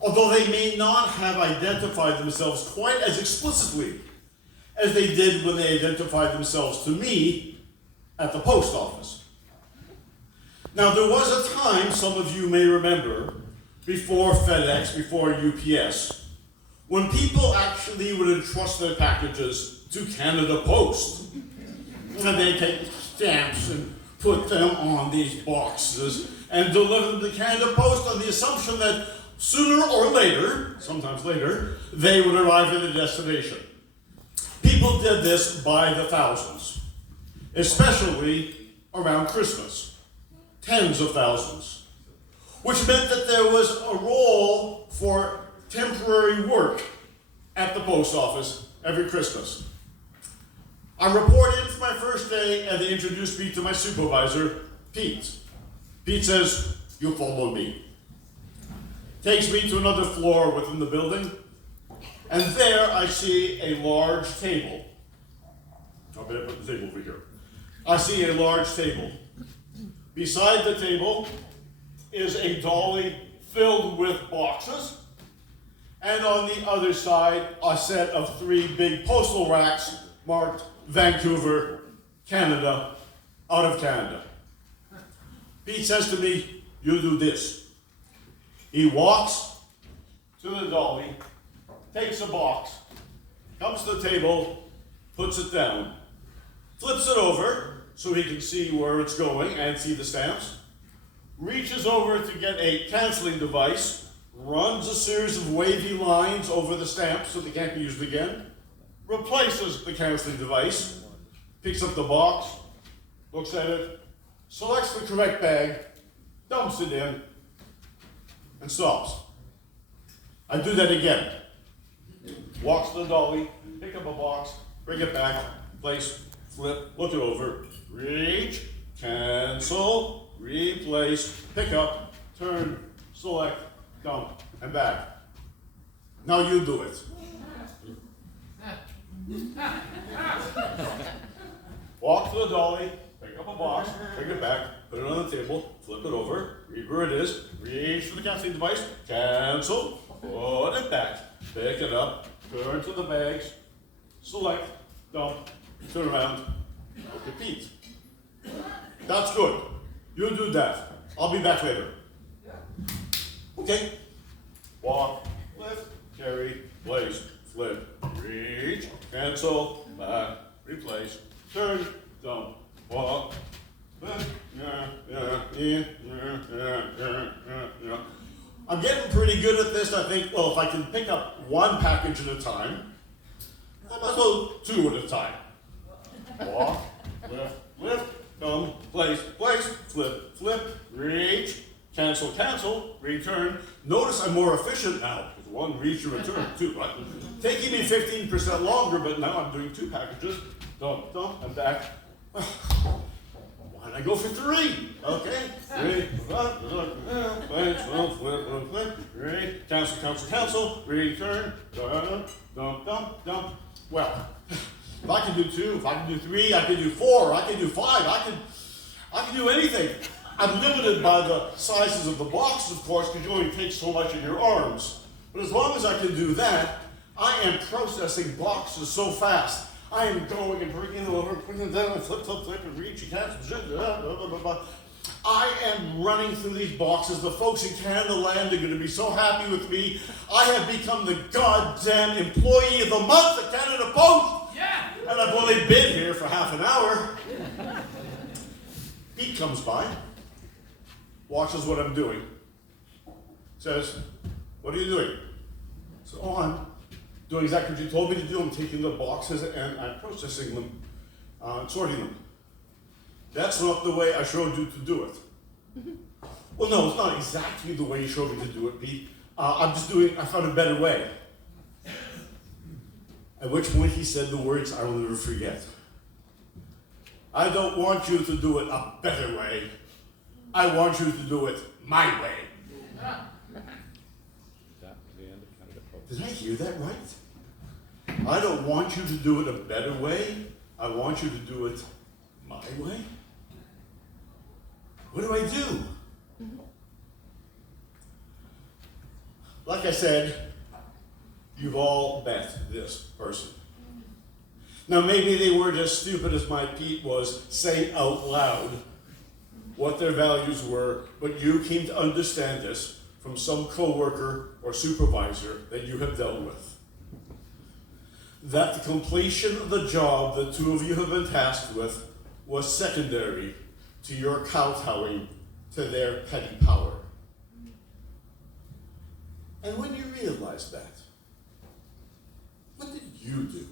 although they may not have identified themselves quite as explicitly as they did when they identified themselves to me at the post office. Now, there was a time, some of you may remember, before FedEx, before UPS, when people actually would entrust their packages to Canada Post. And they take stamps and put them on these boxes and deliver them to Canada Post on the assumption that sooner or later, sometimes later, they would arrive at the destination. People did this by the thousands, especially around Christmas, tens of thousands, which meant that there was a role for temporary work at the post office every Christmas. I reported for my first day and they introduced me to my supervisor, Pete. Pete says, "You follow me." Takes me to another floor within the building, and there I see a large table. I'll better put the table over here. I see a large table. Beside the table is a dolly filled with boxes, and on the other side, a set of 3 big postal racks marked Vancouver, Canada, out of Canada. Pete says to me, "You do this." He walks to the dolly, takes a box, comes to the table, puts it down, flips it over so he can see where it's going and see the stamps, reaches over to get a canceling device, runs a series of wavy lines over the stamps so they can't be used again, replaces the canceling device, picks up the box, looks at it, selects the correct bag, dumps it in, and stops. I do that again. Walks to the dolly, pick up a box, bring it back, place, flip, look it over, reach, cancel, replace, pick up, turn, select, dump, and back. Now you do it. Walk to the dolly, pick up a box, bring it back, put it on the table, flip it over, read where it is, reach for the canceling device, cancel, put it back, pick it up, turn to the bags, select, dump, turn around, repeat. That's good. You do that. I'll be back later. Okay. Walk, lift, carry, place, flip, reach, cancel, back, replace, turn, dump, walk, lift, I'm getting pretty good at this. I think, well, if I can pick up one package at a time, I might go 2 at a time. Walk, lift, dump, place, flip, reach, cancel, return. Notice I'm more efficient now with 1 reach and return, 2, right? Taking me 15% longer, but now I'm doing 2 packages. Dump, and back. Why don't I go for 3? Okay. 3, flip, cancel, return, dump. Well, if I can do 2, if I can do 3, I can do 4, I can do 5, I can do anything. I'm limited by the sizes of the boxes, of course, because you only take so much in your arms. But as long as I can do that, I am processing boxes so fast. I am going and bringing them over, bringing them down, flip, and reach, and cancel, blah, blah, blah, blah. I am running through these boxes. The folks in Canada Land are going to be so happy with me. I have become the goddamn employee of the month at Canada Post. Yeah. And I've only been here for half an hour. Pete comes by, watches what I'm doing, says, "What are you doing?" So, I'm doing exactly what you told me to do. I'm taking the boxes and I'm processing them, sorting them. That's not the way I showed you to do it. Well, no, it's not exactly the way you showed me to do it, Pete. I found a better way. At which point he said the words I will never forget. "I don't want you to do it a better way. I want you to do it my way." Did I hear that right? I don't want you to do it a better way. I want you to do it my way. What do I do? like I said, you've all met this person. Now maybe they weren't as stupid as my Pete was saying out loud what their values were, but you came to understand this from some coworker or supervisor that you have dealt with. That the completion of the job the two of you have been tasked with was secondary to your kowtowing to their petty power. And when you realized that, what did you do?